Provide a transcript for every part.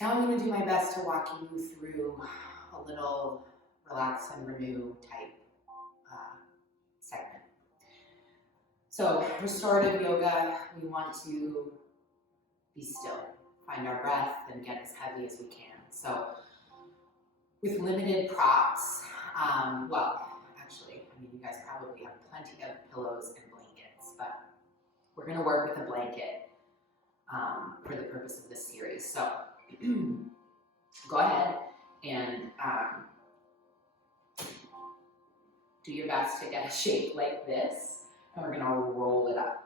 Now I'm going to do my best to walk you through a little relax and renew type segment. So restorative yoga, we want to be still, find our breath, and get as heavy as we can. So with limited props, you guys probably have plenty of pillows and blankets, but we're going to work with a blanket for the purpose of this series. So go ahead and do your best to get a shape like this, and we're going to roll it up.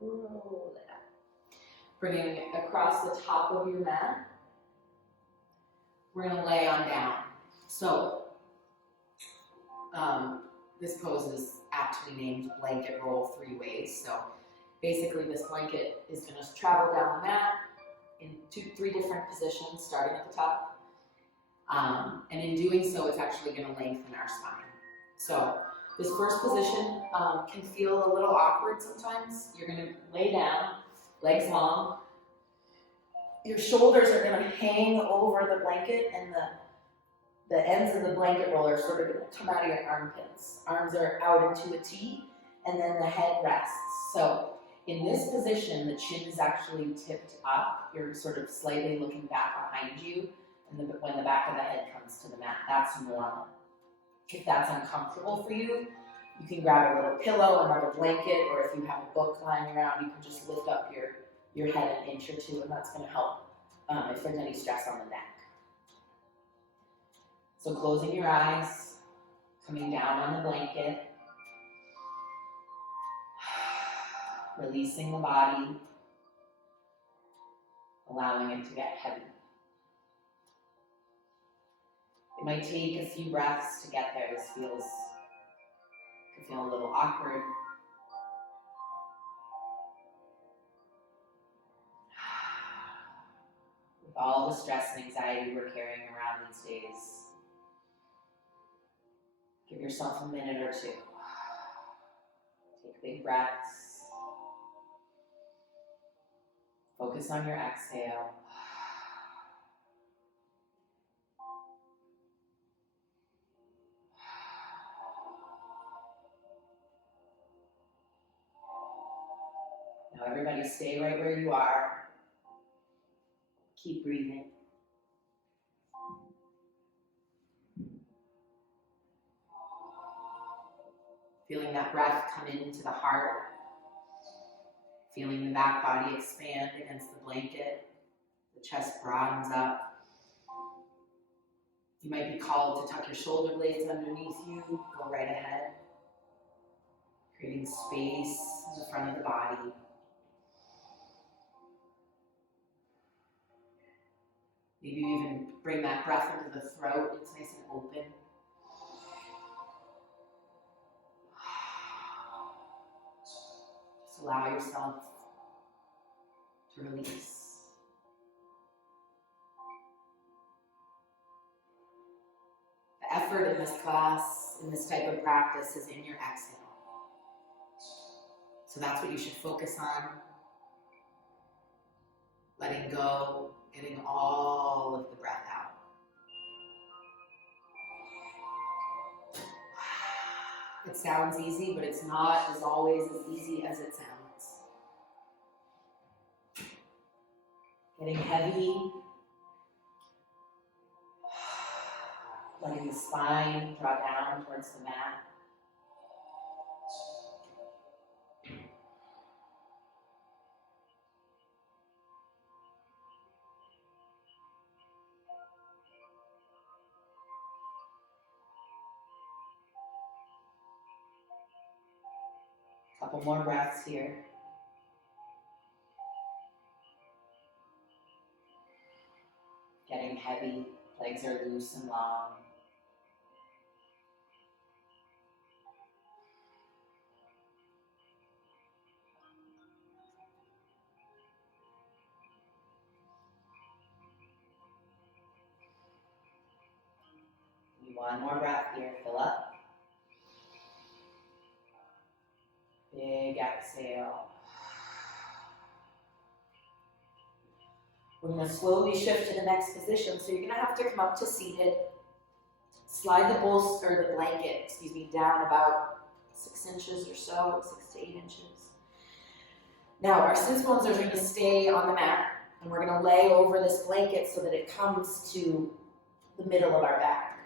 Roll it up. Bringing it across the top of your mat. We're going to lay on down. So this pose is aptly named blanket roll 3 ways. So basically this blanket is going to travel down the mat in 3 different positions, starting at the top. And in doing so, it's actually going to lengthen our spine. So this first position can feel a little awkward sometimes. You're going to lay down, legs long. Your shoulders are going to hang over the blanket, and the ends of the blanket roll are sort of going to come out of your armpits. Arms are out into a T, and then the head rests. So in this position, the chin is actually tipped up. You're sort of slightly looking back behind you, and when the back of the head comes to the mat, that's normal. If that's uncomfortable for you, you can grab a little pillow, another blanket, or if you have a book lying around, you can just lift up your head an inch or 2, and that's going to help if there's any stress on the neck. So closing your eyes, coming down on the blanket, releasing the body, allowing it to get heavy. It might take a few breaths to get there. This could feel a little awkward. With all the stress and anxiety we're carrying around these days, give yourself a minute or 2. Take big breaths. Focus on your exhale. Now everybody stay right where you are. Keep breathing. Feeling that breath come into the heart. Feeling the back body expand against the blanket. The chest broadens up. You might be called to tuck your shoulder blades underneath you. Go right ahead. Creating space in the front of the body. Maybe you even bring that breath into the throat. It's nice and open. Just allow yourself to release. The effort in this class, in this type of practice, is in your exhale. So that's what you should focus on. Letting go, getting all of the breath out. It sounds easy, but it's not as always as easy as it sounds. Getting heavy. Letting the spine draw down towards the mat. Couple more breaths here. Getting heavy, legs are loose and long. One more breath here, fill up. Big exhale. We're going to slowly shift to the next position. So you're going to have to come up to seated. Slide the bolster, or the blanket, down about 6 inches or so, 6 to 8 inches. Now our sits bones are going to stay on the mat, and we're going to lay over this blanket so that it comes to the middle of our back.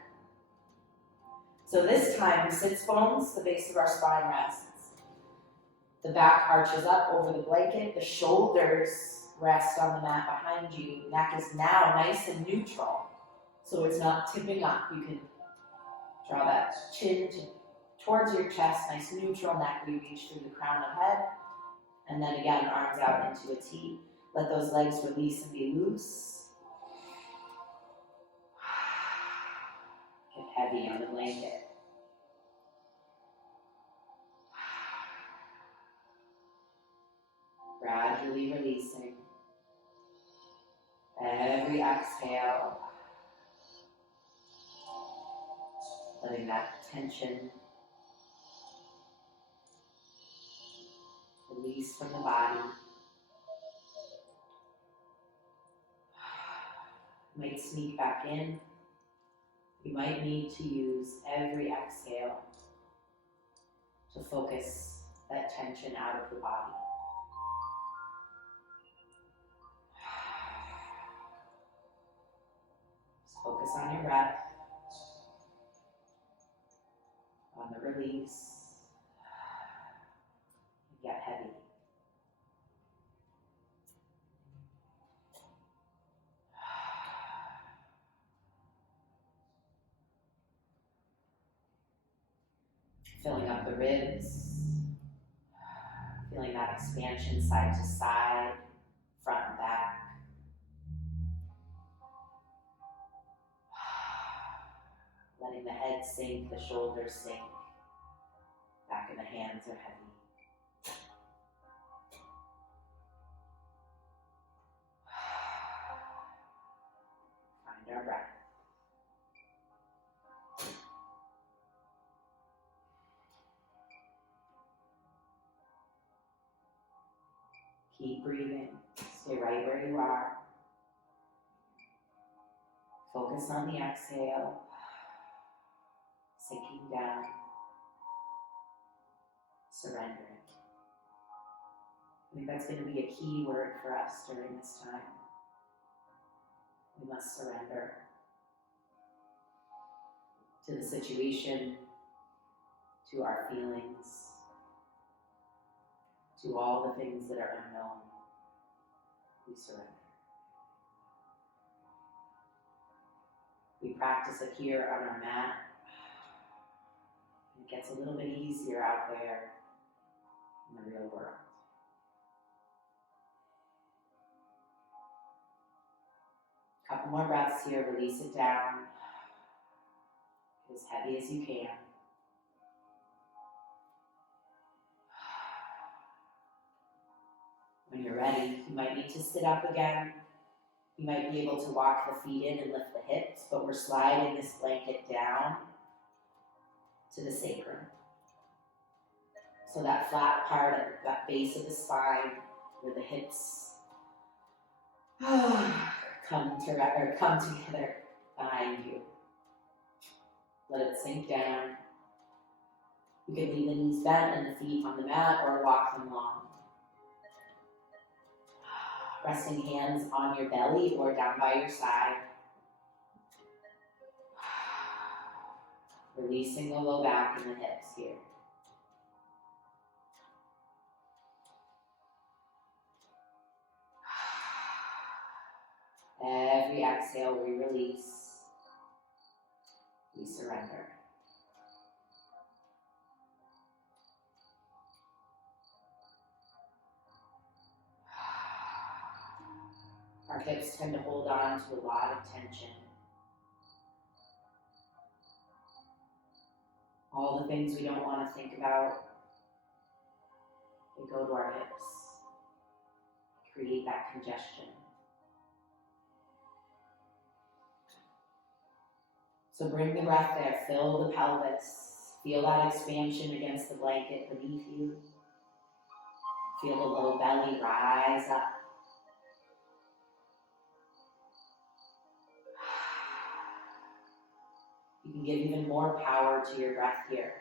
So this time, sits bones, the base of our spine rests. The back arches up over the blanket, the shoulders rest on the mat behind you. Neck is now nice and neutral, so it's not tipping up. You can draw that chin towards your chest, nice neutral neck. We reach through the crown of head. And then again, arms out into a T. Let those legs release and be loose. Get heavy on the blanket. Gradually releasing. Every exhale. Letting that tension release from the body. Might sneak back in. You might need to use every exhale to focus that tension out of the body. Just focus on your breath, on the release. Get heavy. Filling up the ribs, feeling that expansion side to side, front and back. Letting the head sink, the shoulders sink, back of the hands are heavy. Find our breath. Keep breathing. Stay right where you are. Focus on the exhale. Sinking down. Surrendering. I think that's going to be a key word for us during this time. We must surrender to the situation, to our feelings, to all the things that are unknown. We surrender. We practice it here on our mat. It gets a little bit easier out there in the real world. Couple more breaths here, release it down. Get as heavy as you can. When you're ready, you might need to sit up again. You might be able to walk the feet in and lift the hips, but we're sliding this blanket down to the sacrum. So that flat part at that base of the spine where the hips come together behind you. Let it sink down. You can leave the knees bent and the feet on the mat or walk them long. Resting hands on your belly or down by your side. Releasing the low back and the hips here. Every exhale we release, we surrender. Our hips tend to hold on to a lot of tension. All the things we don't want to think about, they go to our hips, create that congestion. So bring the breath there, fill the pelvis, feel that expansion against the blanket beneath you. Feel the low belly rise up. You can give even more power to your breath here.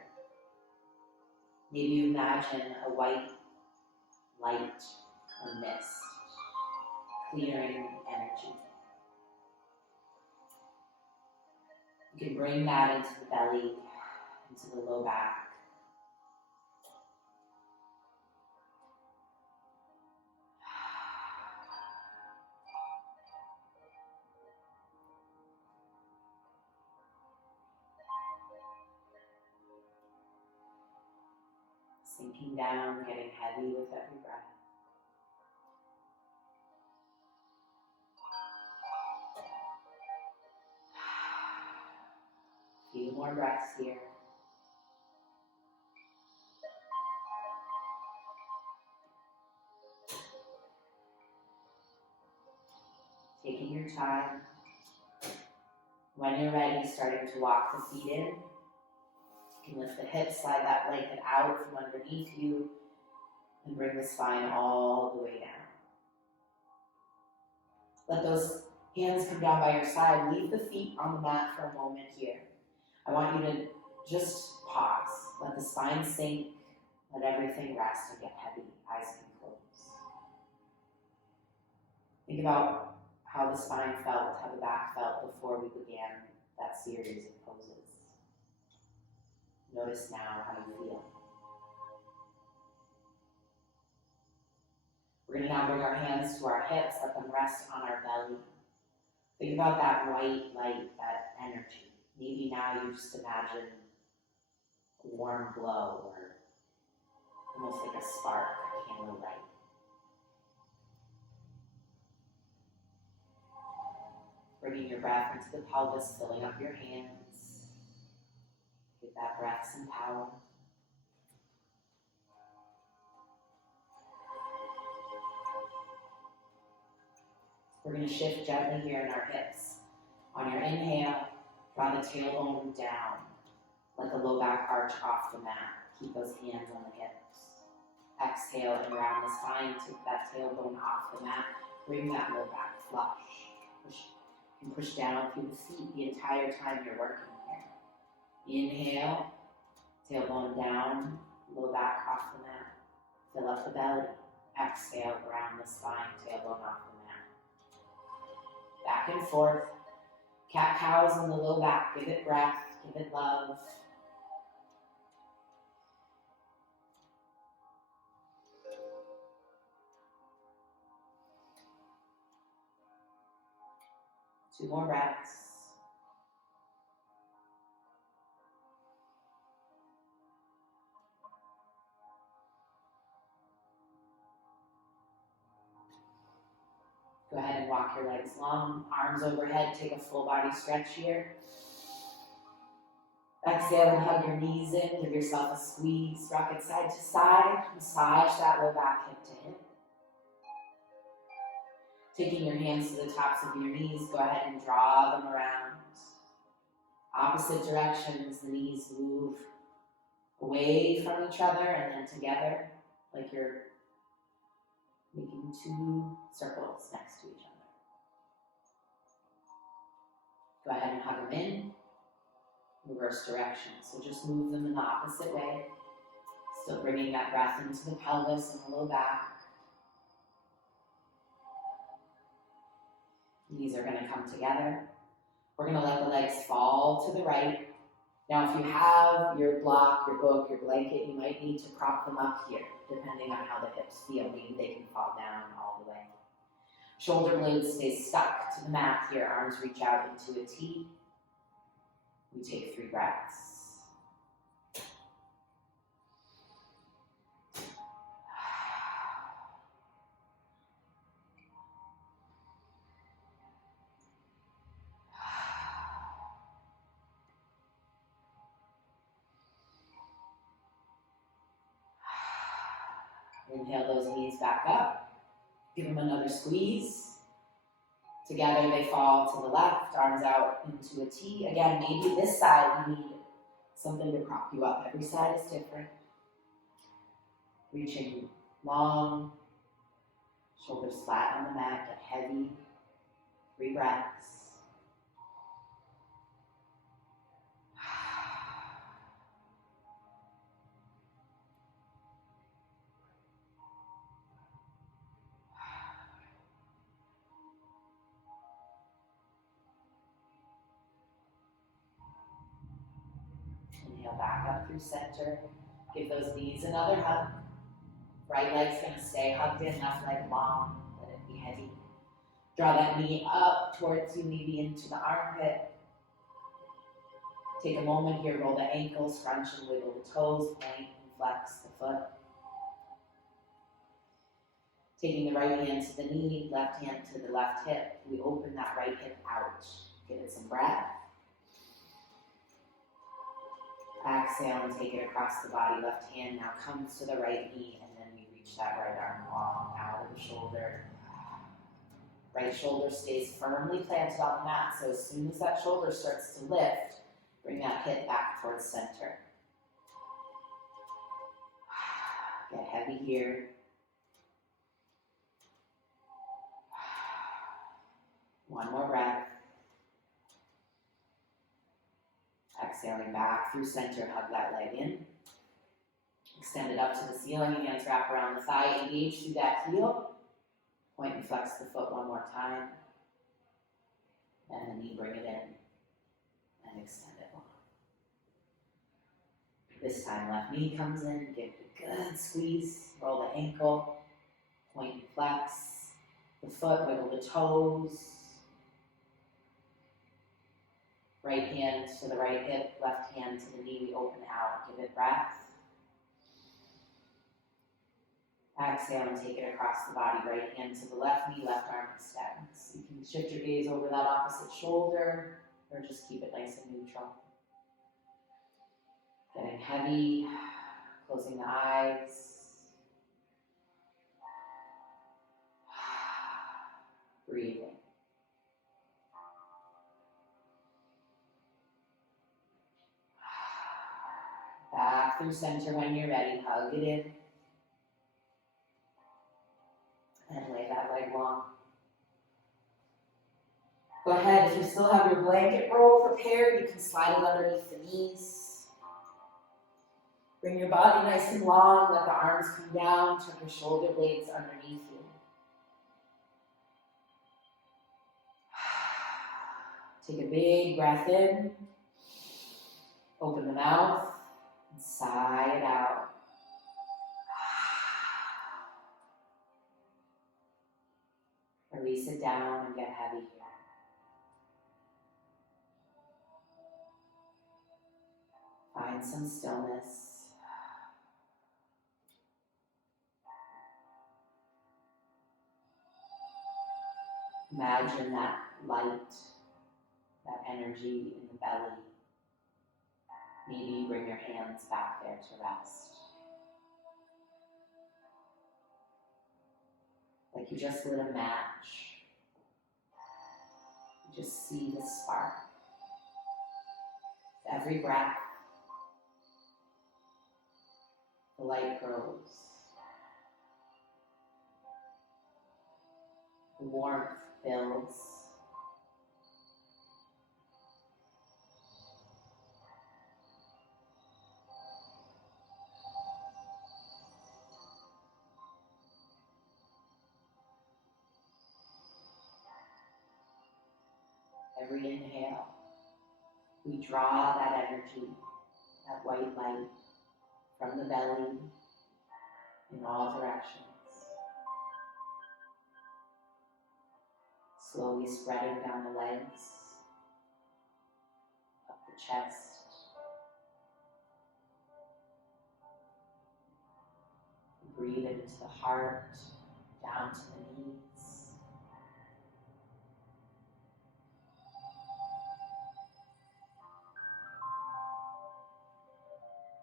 Maybe you imagine a white light or mist, clearing energy. You can bring that into the belly, into the low back. Sinking down, getting heavy with every breath. A few more breaths here. Taking your time. When you're ready, starting to walk the feet in. You can lift the hips, slide that blanket out from underneath you, and bring the spine all the way down. Let those hands come down by your side. Leave the feet on the mat for a moment here. I want you to just pause. Let the spine sink. Let everything rest and get heavy. Eyes can close. Think about how the spine felt, how the back felt before we began that series of poses. Notice now how you feel. We're going to now bring our hands to our hips, let them rest on our belly. Think about that white light, that energy. Maybe now you just imagine a warm glow or almost like a spark, a candlelight. Bringing your breath into the pelvis, filling up your hands. Give that breath some power. We're going to shift gently here in our hips. On your inhale, draw the tailbone down. Let the low back arch off the mat. Keep those hands on the hips. Exhale and round the spine. Take that tailbone off the mat. Bring that low back flush. Push down through the feet the entire time you're working here. Inhale, tailbone down, low back off the mat. Fill up the belly. Exhale, round the spine, tailbone off the mat. Back and forth. Cat-cows in the low back. Give it breath, give it love. Two more breaths. Go ahead and walk your legs long, arms overhead, take a full body stretch here. Exhale and hug your knees in, give yourself a squeeze, rock it side to side, massage that low back hip to hip. Taking your hands to the tops of your knees, go ahead and draw them around. Opposite directions, the knees move away from each other and then together, like you're making two circles next to each other. Go ahead and hug them in, reverse direction. So just move them in the opposite way. Still bringing that breath into the pelvis and the low back. Knees are going to come together. We're going to let the legs fall to the right. Now, if you have your block, your book, your blanket, you might need to prop them up here, depending on how the hips feel. Maybe they can fall down all the way. Shoulder blades stay stuck to the mat here. Arms reach out into a T. We take 3 breaths. Inhale those knees back up. Give them another squeeze. Together they fall to the left, arms out into a T. Again, maybe this side you need something to prop you up. Every side is different. Reaching long. Shoulders flat on the mat, get heavy. 3 breaths. Inhale back up through center. Give those knees another hug. Right leg's going to stay hugged in, left leg long. Let it be heavy. Draw that knee up towards you, maybe into the armpit. Take a moment here, roll the ankles, scrunch and wiggle the toes, point and flex the foot. Taking the right hand to the knee, left hand to the left hip. We open that right hip out. Give it some breath. Exhale and take it across the body. Left hand now comes to the right knee, and then we reach that right arm long out of the shoulder. Right shoulder stays firmly planted on the mat, so as soon as that shoulder starts to lift, bring that hip back towards center. Get heavy here. One more breath. Exhaling back through center, hug that leg in. Extend it up to the ceiling, hands wrap around the thigh, engage through that heel. Point and flex the foot one more time. And the knee, bring it in. And extend it long. This time, left knee comes in, give it a good squeeze. Roll the ankle, point and flex the foot, wiggle the toes. Right hand to the right hip, left hand to the knee, we open out, give it breath. Exhale and take it across the body, right hand to the left knee, left arm extends. You can shift your gaze over that opposite shoulder, or just keep it nice and neutral. Getting heavy, closing the eyes. Breathing. Back through center when you're ready, hug it in. And lay that leg long. Go ahead, if you still have your blanket roll prepared, you can slide it underneath the knees. Bring your body nice and long, let the arms come down, tuck your shoulder blades underneath you. Take a big breath in, open the mouth, and sigh it out. Release it down and get heavy here. Find some stillness. Imagine that light, that energy in the belly. Maybe bring your hands back there to rest. Like you just lit a match. You just see the spark. Every breath, the light grows. The warmth builds. Every inhale, we draw that energy, that white light from the belly in all directions. Slowly spreading down the legs, up the chest. Breathe into the heart, down to the knees.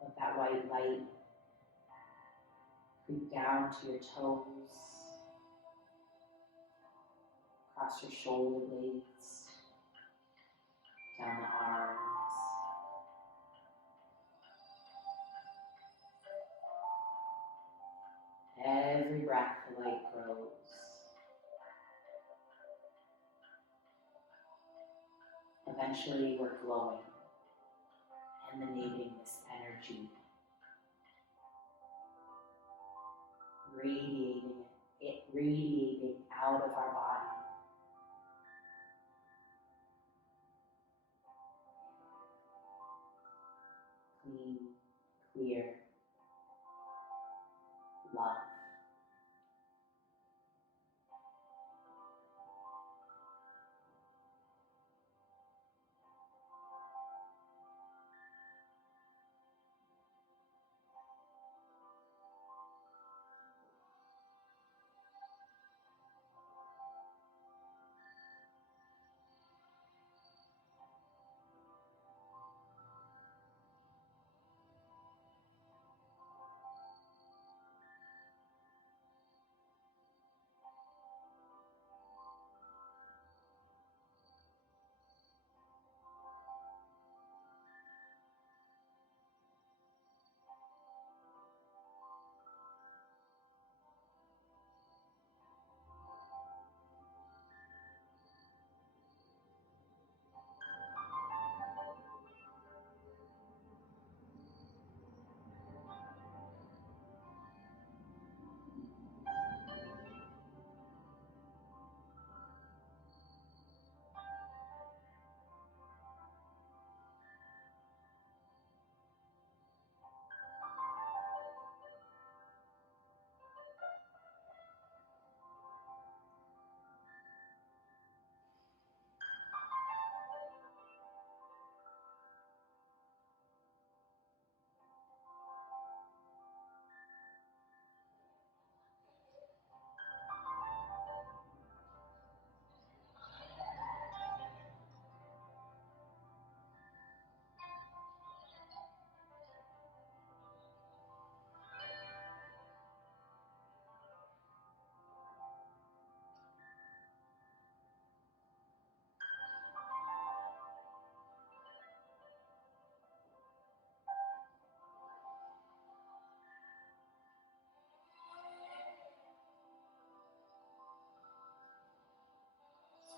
Let that white light creep down to your toes, across your shoulder blades, down the arms. every breath, the light grows. Eventually, we're glowing, emanating this energy, radiating out of our body. Clean, clear love.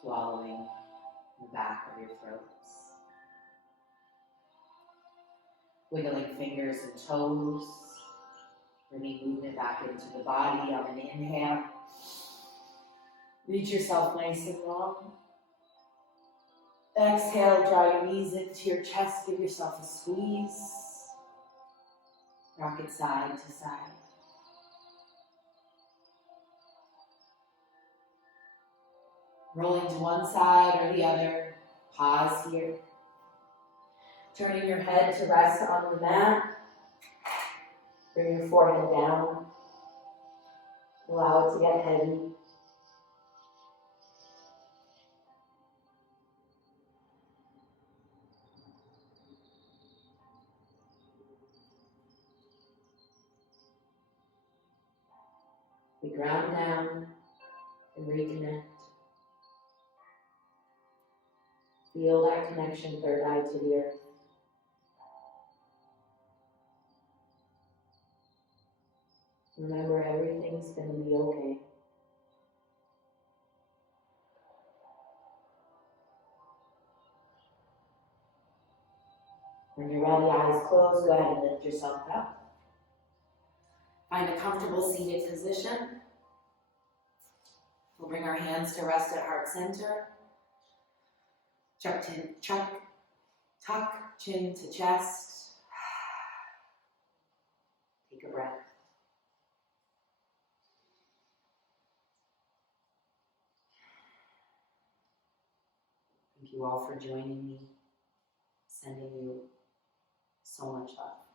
Swallowing the back of your throats. Wiggling fingers and toes. Bringing movement back into the body on an inhale. Reach yourself nice and long. Exhale, draw your knees into your chest. Give yourself a squeeze. Rock it side to side. Rolling to one side or the other. Pause here. Turning your head to rest on the mat. Bring your forehead down. Allow it to get heavy. We ground down and reconnect. Feel that connection, third eye to the earth. Remember, everything's going to be okay. When you're ready, eyes closed, go ahead and lift yourself up. Find a comfortable seated position. We'll bring our hands to rest at heart center. Tuck chin to chest. Take a breath. Thank you all for joining me. Sending you so much love.